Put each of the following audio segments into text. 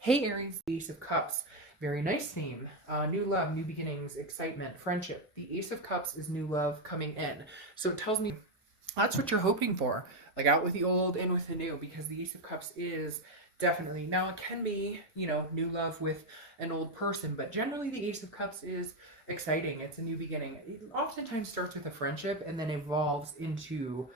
Hey Aries, the Ace of Cups. Very nice theme. New love, new beginnings, excitement, friendship. The Ace of Cups is new love coming in. So it tells me that's what you're hoping for. Like out with the old, in with the new, because the Ace of Cups is definitely, now it can be, new love with an old person, but generally the Ace of Cups is exciting. It's a new beginning. It oftentimes starts with a friendship and then evolves into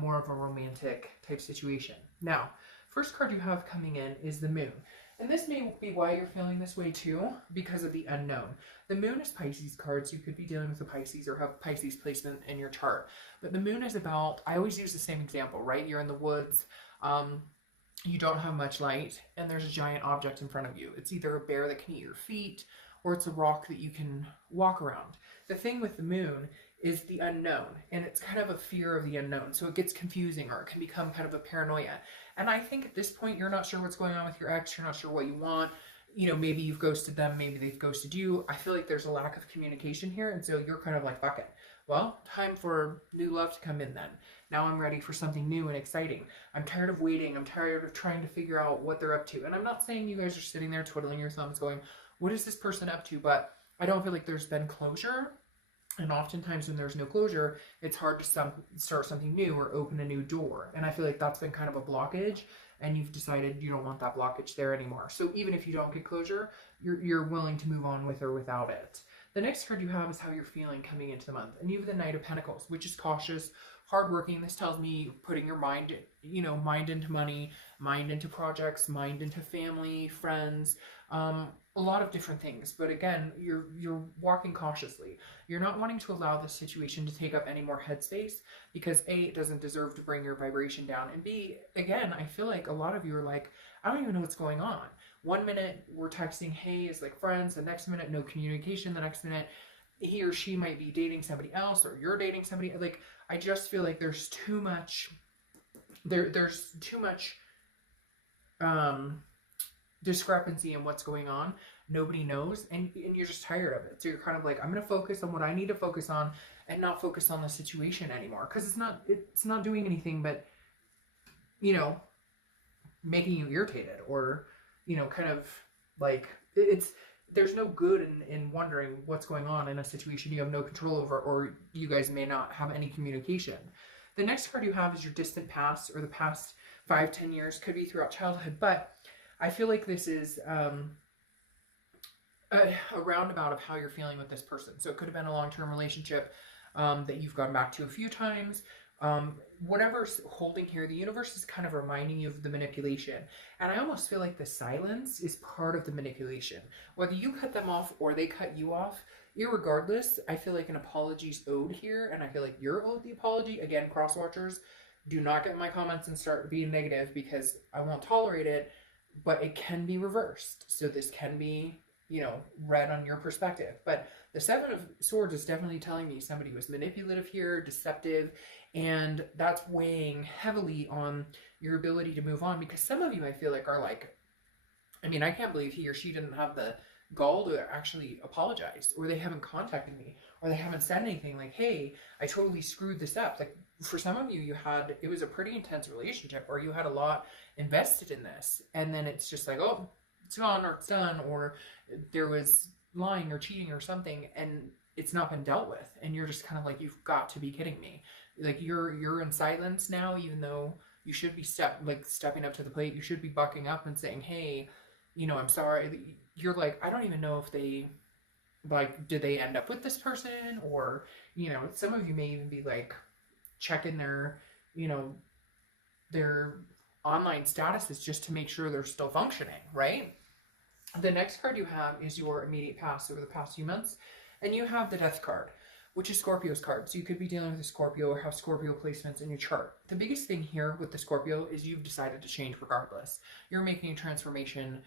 more of a romantic type situation. Now, first card you have coming in is the Moon. And this may be why you're feeling this way too, because of the unknown. The Moon is Pisces cards. You could be dealing with a Pisces or have Pisces placement in your chart. But the Moon is about, I always use the same example, right? You're in the woods, you don't have much light, and there's a giant object in front of you. It's either a bear that can eat your feet, or it's a rock that you can walk around. The thing with the Moon is the unknown, and it's kind of a fear of the unknown. So it gets confusing, or it can become kind of a paranoia. And I think at this point, you're not sure what's going on with your ex, you're not sure what you want. Maybe you've ghosted them, maybe they've ghosted you. I feel like there's a lack of communication here, and so you're kind of like, fuck it. Well, time for new love to come in then. Now I'm ready for something new and exciting. I'm tired of waiting. I'm tired of trying to figure out what they're up to. And I'm not saying you guys are sitting there twiddling your thumbs going, what is this person up to? But I don't feel like there's been closure. And oftentimes when there's no closure, it's hard to start something new or open a new door. And I feel like that's been kind of a blockage, and you've decided you don't want that blockage there anymore. So even if you don't get closure, you're willing to move on with or without it. The next card you have is how you're feeling coming into the month. And you have the Knight of Pentacles, which is cautious, hardworking. This tells me putting your mind, mind into money, mind into projects, mind into family, friends, a lot of different things. But again, you're walking cautiously. You're not wanting to allow this situation to take up any more headspace, because A, it doesn't deserve to bring your vibration down, and B, again, I feel like a lot of you are like, I don't even know what's going on. One minute we're texting, hey, as like friends. The next minute, no communication. The next minute, he or she might be dating somebody else, or you're dating somebody. Like, I just feel like there's too much. There's too much discrepancy in what's going on. Nobody knows, and you're just tired of it. So you're kind of like, I'm gonna focus on what I need to focus on, and not focus on the situation anymore, because it's not doing anything but making you irritated, or kind of like it's there's no good in wondering what's going on in a situation you have no control over, or you guys may not have any communication. The next card you have is your distant past, or the past 5-10 years. Could be throughout childhood, but I feel like this is a roundabout of how you're feeling with this person. So it could have been a long-term relationship that you've gone back to a few times. Whatever's holding here, the universe is kind of reminding you of the manipulation. And I almost feel like the silence is part of the manipulation. Whether you cut them off or they cut you off, irregardless, I feel like an apology's owed here, and I feel like you're owed the apology. Again, cross watchers, do not get in my comments and start being negative, because I won't tolerate it, but it can be reversed. So this can be, read on your perspective. But the Seven of Swords is definitely telling me somebody was manipulative here, deceptive, and that's weighing heavily on your ability to move on, because some of you, I feel like, are like, I can't believe he or she didn't have the gall to actually apologize, or they haven't contacted me, or they haven't said anything like, hey, I totally screwed this up. Like, for some of you, it was a pretty intense relationship, or you had a lot invested in this, and then it's just like, oh, it's gone, or it's done, or there was lying or cheating or something, and it's not been dealt with, and you're just kind of like, you've got to be kidding me. Like, you're in silence now, even though you should be stepping up to the plate. You should be bucking up and saying, hey, I'm sorry. You're like, I don't even know if they, like, did they end up with this person, or some of you may even be like checking their their online statuses just to make sure they're still functioning, right? The next card you have is your immediate past, over the past few months, and you have the Death card, which is Scorpio's card. So you could be dealing with a Scorpio or have Scorpio placements in your chart. The biggest thing here with the Scorpio is you've decided to change regardless. You're making a transformation.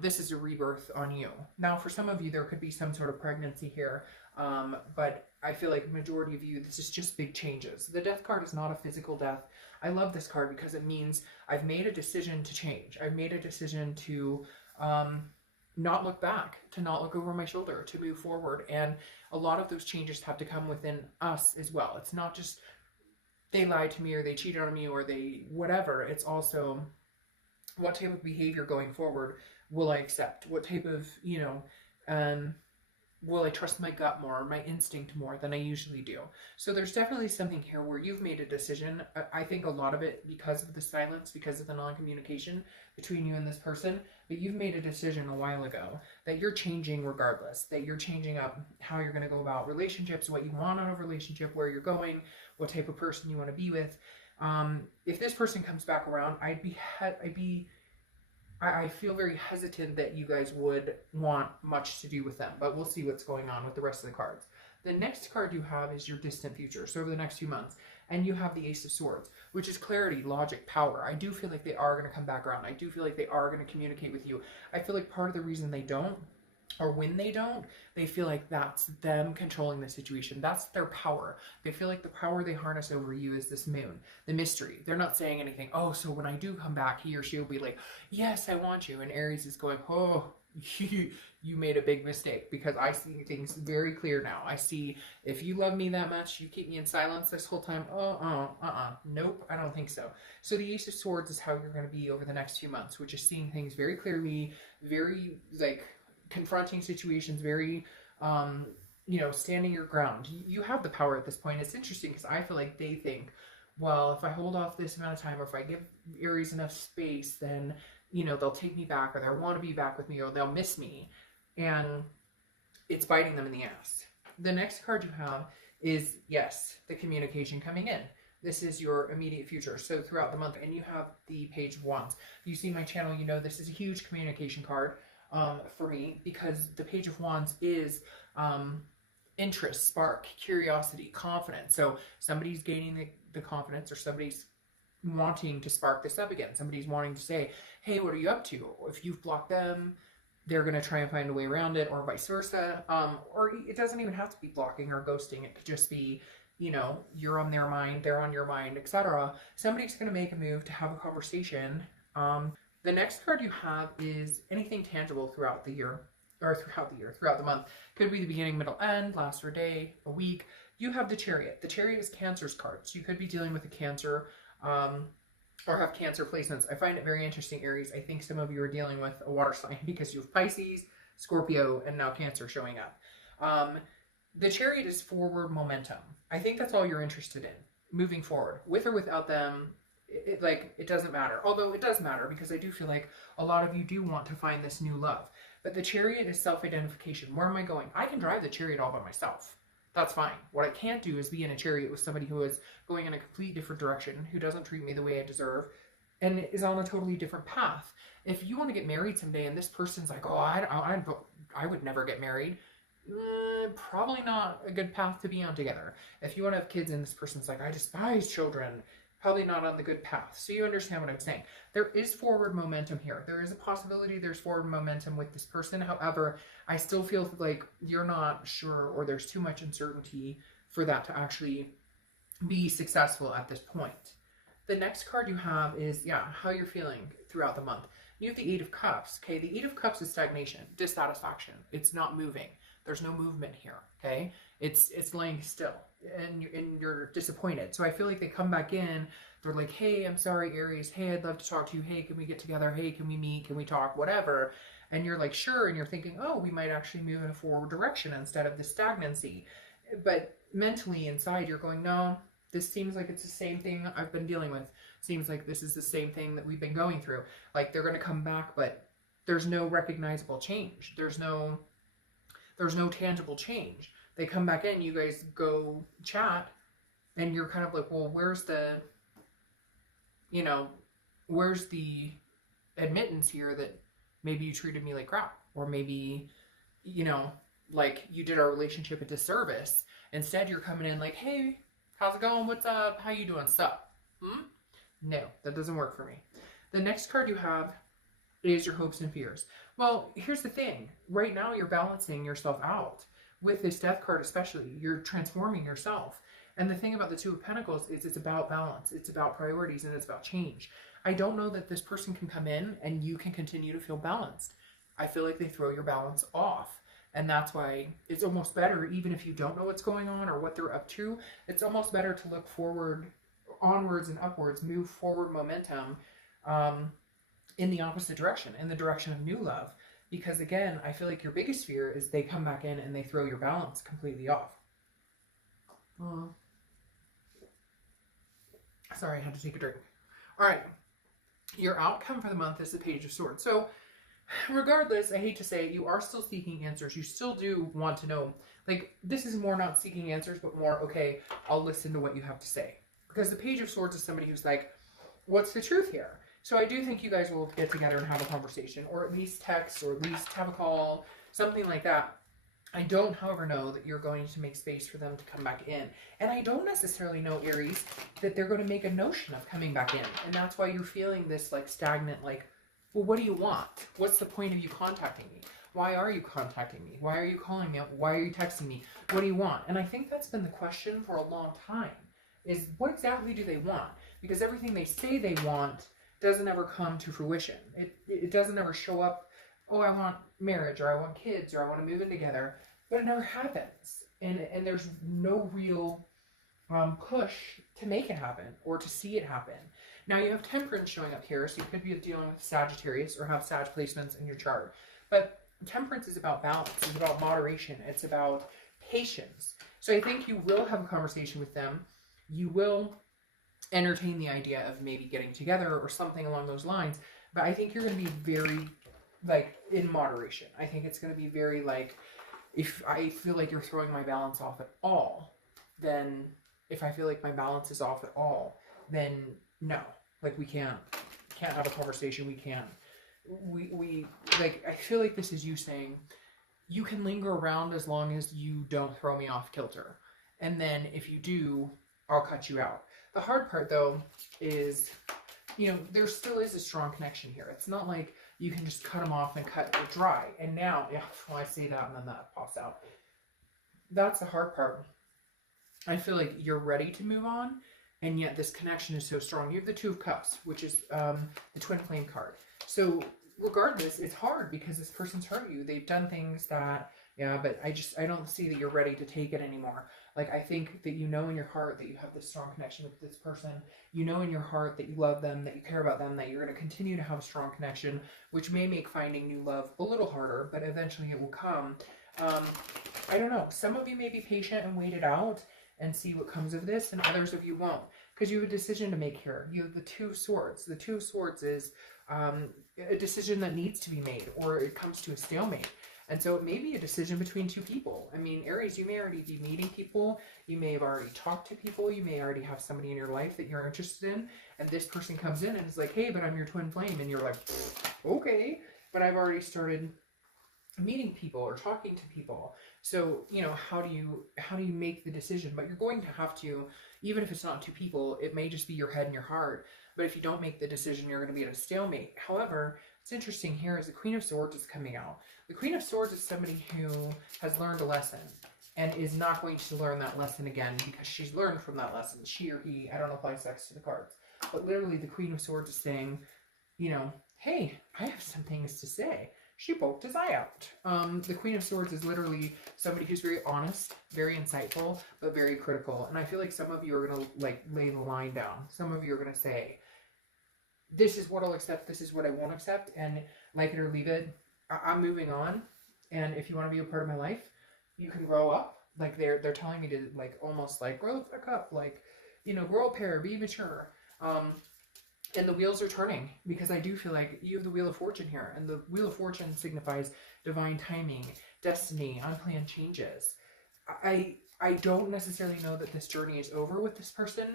This is a rebirth on you. Now, for some of you, there could be some sort of pregnancy here, but I feel like the majority of you, this is just big changes. The Death card is not a physical death. I love this card because it means I've made a decision to change. I've made a decision to not look back, to not look over my shoulder, to move forward. And a lot of those changes have to come within us as well. It's not just they lied to me, or they cheated on me, or they whatever. It's also what type of behavior going forward will I accept? What type of, um, will I trust my gut more, my instinct more than I usually do? So there's definitely something here where you've made a decision. I think a lot of it because of the silence, because of the non-communication between you and this person, but you've made a decision a while ago that you're changing regardless, that you're changing up how you're going to go about relationships, what you want out of a relationship, where you're going, what type of person you want to be with. If this person comes back around, I feel very hesitant that you guys would want much to do with them, but we'll see what's going on with the rest of the cards. The next card you have is your distant future, so over the next few months. And you have the Ace of Swords, which is clarity, logic, power. I do feel like they are going to come back around. I do feel like they are going to communicate with you. I feel like part of the reason they don't, or when they don't, they feel like that's them controlling the situation. That's their power. They feel like the power they harness over you is this moon, the mystery. They're not saying anything. Oh, so when I do come back, he or she will be like, yes, I want you. And Aries is going, oh, you made a big mistake, because I see things very clear now. I see, if you love me that much, you keep me in silence this whole time. Nope, I don't think so. So the Ace of Swords is how you're going to be over the next few months, which is seeing things very clearly, very like confronting situations, very standing your ground. You have the power at this point. It's interesting because I feel like they think, well, if I hold off this amount of time, or if I give Aries enough space, then they'll take me back, or they'll want to be back with me, or they'll miss me, and it's biting them in the ass. The next card you have is, yes, the communication coming in. This is your immediate future. So throughout the month, and you have the Page of Wands. If you see my channel, you know this is a huge communication card for me, because the Page of Wands is interest, spark, curiosity, confidence. So somebody's gaining the confidence, or somebody's wanting to spark this up again. Somebody's wanting to say, hey, what are you up to? If you've blocked them, they're going to try and find a way around it, or vice versa. Or it doesn't even have to be blocking or ghosting. It could just be, you're on their mind, they're on your mind, etc. Somebody's going to make a move to have a conversation. The next card you have is anything tangible throughout the year, throughout the month. Could be the beginning, middle, end, last for a day, a week. You have the Chariot. The Chariot is Cancer's card. So you could be dealing with a Cancer, or have Cancer placements. I find it very interesting, Aries. I think some of you are dealing with a water sign, because you have Pisces, Scorpio, and now Cancer showing up. The Chariot is forward momentum. I think that's all you're interested in, moving forward. With or without them, it doesn't matter. Although it does matter, because I do feel like a lot of you do want to find this new love. But the Chariot is self-identification. Where am I going? I can drive the Chariot all by myself. That's fine. What I can't do is be in a chariot with somebody who is going in a complete different direction, who doesn't treat me the way I deserve, and is on a totally different path. If you want to get married someday and this person's like, oh, I would never get married, probably not a good path to be on together. If you want to have kids and this person's like, I despise children, probably not on the good path. So you understand what I'm saying. There is forward momentum here. There is a possibility there's forward momentum with this person. However, I still feel like you're not sure, or there's too much uncertainty for that to actually be successful at this point. The next card you have is, how you're feeling throughout the month. You have the Eight of Cups. Okay, the Eight of Cups is stagnation, dissatisfaction. It's not moving. There's no movement here. Okay, it's laying still, and you're disappointed. So I feel like they come back in. They're like, hey, I'm sorry, Aries. Hey, I'd love to talk to you. Hey, can we get together? Hey, can we meet? Can we talk? Whatever. And you're like, sure. And you're thinking, oh, we might actually move in a forward direction instead of the stagnancy. But mentally inside, you're going, no, this seems like it's the same thing I've been dealing with. Seems like this is the same thing that we've been going through. Like, they're going to come back, but there's no recognizable change. There's no tangible change. They come back in, you guys go chat, and you're kind of like, well, where's the admittance here that maybe you treated me like crap, or maybe, like you did our relationship a disservice. Instead, you're coming in like, hey, how's it going? What's up? How you doing? Sup? No, that doesn't work for me. The next card you have is your hopes and fears. Well, here's the thing. Right now, you're balancing yourself out. With this Death card especially, you're transforming yourself. And the thing about the Two of Pentacles is it's about balance. It's about priorities, and it's about change. I don't know that this person can come in and you can continue to feel balanced. I feel like they throw your balance off. And that's why it's almost better, even if you don't know what's going on or what they're up to, it's almost better to look forward, onwards and upwards, move forward momentum, in the opposite direction, in the direction of new love. Because again, I feel like your biggest fear is they come back in and they throw your balance completely off. Sorry, I had to take a drink. All right, your outcome for the month is the Page of Swords. So regardless, I hate to say it, you are still seeking answers. You still do want to know. Like, this is more not seeking answers, but more, okay, I'll listen to what you have to say. Because the Page of Swords is somebody who's like, what's the truth here? So I do think you guys will get together and have a conversation, or at least text, or at least have a call, something like that. I don't, however, know that you're going to make space for them to come back in. And I don't necessarily know, Aries, that they're going to make a notion of coming back in. And that's why you're feeling this, like, stagnant, like, well, what do you want? What's the point of you contacting me? Why are you contacting me? Why are you calling me up? Why are you texting me? What do you want? And I think that's been the question for a long time, is what exactly do they want? Because everything they say they want doesn't ever come to fruition. It doesn't ever show up, oh, I want marriage, or I want kids, or I want to move in together, but it never happens. And there's no real push to make it happen or to see it happen. Now you have Temperance showing up here, so you could be dealing with Sagittarius or have Sag placements in your chart. But Temperance is about balance, it's about moderation, it's about patience. So I think you will have a conversation with them. You will entertain the idea of maybe getting together or something along those lines. But I think you're going to be very, like, in moderation. I think it's going to be very, like, if I feel like you're throwing my balance off at all, then if I feel like my balance is off at all, then no, like, we can't have a conversation. We like, I feel like this is you saying, you can linger around as long as you don't throw me off kilter. And then if you do, I'll cut you out. The hard part, though, is, you know, there still is a strong connection here. It's not like you can just cut them off and cut it dry. And now, yeah, well, I say that and then that pops out. That's the hard part. I feel like you're ready to move on, and yet this connection is so strong. You have the Two of Cups, which is the Twin Flame card. So regardless, it's hard because this person's hurt you. They've done things that, yeah, but I don't see that you're ready to take it anymore. Like, I think that you know in your heart that you have this strong connection with this person. You know in your heart that you love them, that you care about them, that you're going to continue to have a strong connection, which may make finding new love a little harder, but eventually it will come. I don't know. Some of you may be patient and wait it out and see what comes of this, and others of you won't, because you have a decision to make here. You have the Two of Swords. The Two of Swords is a decision that needs to be made, or it comes to a stalemate. And so it may be a decision between two people. I mean, Aries, you may already be meeting people. You may have already talked to people. You may already have somebody in your life that you're interested in. And this person comes in and is like, hey, but I'm your twin flame. And you're like, okay, but I've already started meeting people or talking to people. So, you know, how do you make the decision? But you're going to have to, even if it's not two people, it may just be your head and your heart. But if you don't make the decision, you're going to be at a stalemate. However, what's interesting here is the Queen of Swords is coming out. The Queen of Swords is somebody who has learned a lesson and is not going to learn that lesson again because she's learned from that lesson. She or he, I don't apply sex to the cards. But literally the Queen of Swords is saying, you know, hey, I have some things to say. She poked his eye out. The Queen of Swords is literally somebody who's very honest, very insightful, but very critical. And I feel like some of you are going to, like, lay the line down. Some of you are going to say, this is what I'll accept, this is what I won't accept, and like it or leave it. I'm moving on, and if you want to be a part of my life, you can grow up. Like, they're telling me to, like, almost like grow the fuck up, like, you know, grow a pair, be mature. And the wheels are turning, because I do feel like you have the Wheel of Fortune here, and the Wheel of Fortune signifies divine timing, destiny, unplanned changes. I don't necessarily know that this journey is over with this person,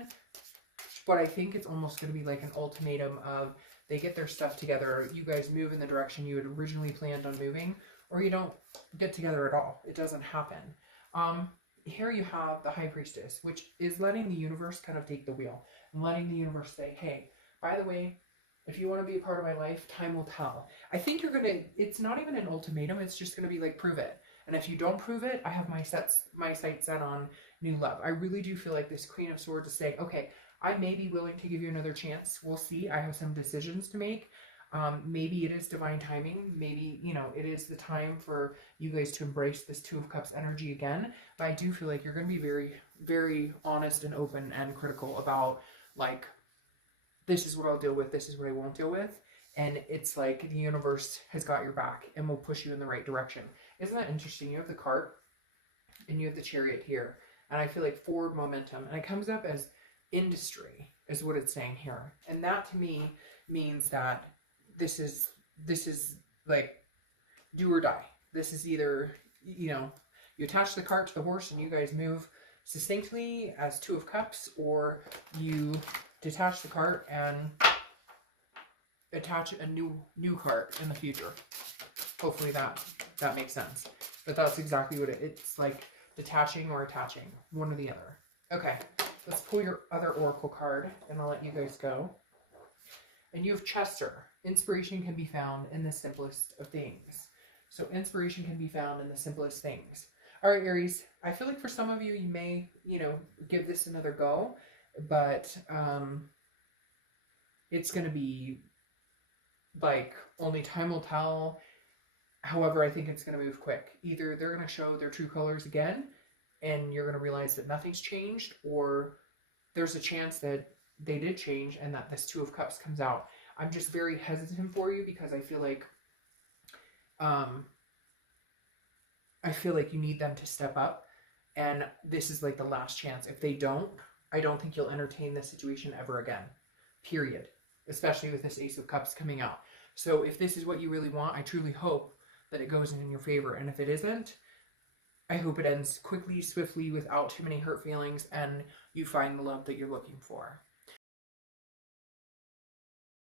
but I think it's almost going to be like an ultimatum of they get their stuff together, you guys move in the direction you had originally planned on moving, or you don't get together at all. It doesn't happen. Here you have the High Priestess, which is letting the universe kind of take the wheel and letting the universe say, hey, by the way, if you want to be a part of my life, time will tell. I think you're going to, it's not even an ultimatum, it's just going to be like, prove it. And if you don't prove it, I have my sights set on new love. I really do feel like this Queen of Swords is saying, okay, I may be willing to give you another chance. We'll see. I have some decisions to make. Maybe it is divine timing. Maybe, you know, it is the time for you guys to embrace this Two of Cups energy again. But I do feel like you're going to be very, very honest and open and critical about, like, this is what I'll deal with, this is what I won't deal with. and it's like the universe has got your back and will push you in the right direction. Isn't that interesting? You have the cart and you have the chariot here, and I feel like forward momentum, and it comes up as industry is what it's saying here, and that to me means that this is like do or die. This is either, you know, you attach the cart to the horse and you guys move succinctly as Two of Cups, or you detach the cart and attach a new cart in the future. Hopefully that makes sense. But that's exactly what it's like, detaching or attaching, one or the other. Okay, let's pull your other oracle card and I'll let you guys go. And you have Chester. Inspiration can be found in the simplest of things. So inspiration can be found in the simplest things. All right, Aries, I feel like for some of you, you may, give this another go, but it's going to be like only time will tell. However, I think it's going to move quick. Either they're going to show their true colors again and you're going to realize that nothing's changed, or there's a chance that they did change and that this Two of Cups comes out. I'm just very hesitant for you because I feel like you need them to step up, and this is like the last chance. If they don't, I don't think you'll entertain this situation ever again. Period. Especially with this Ace of Cups coming out. So if this is what you really want, I truly hope that it goes in your favor. And if it isn't, I hope it ends quickly, swiftly, without too many hurt feelings, and you find the love that you're looking for.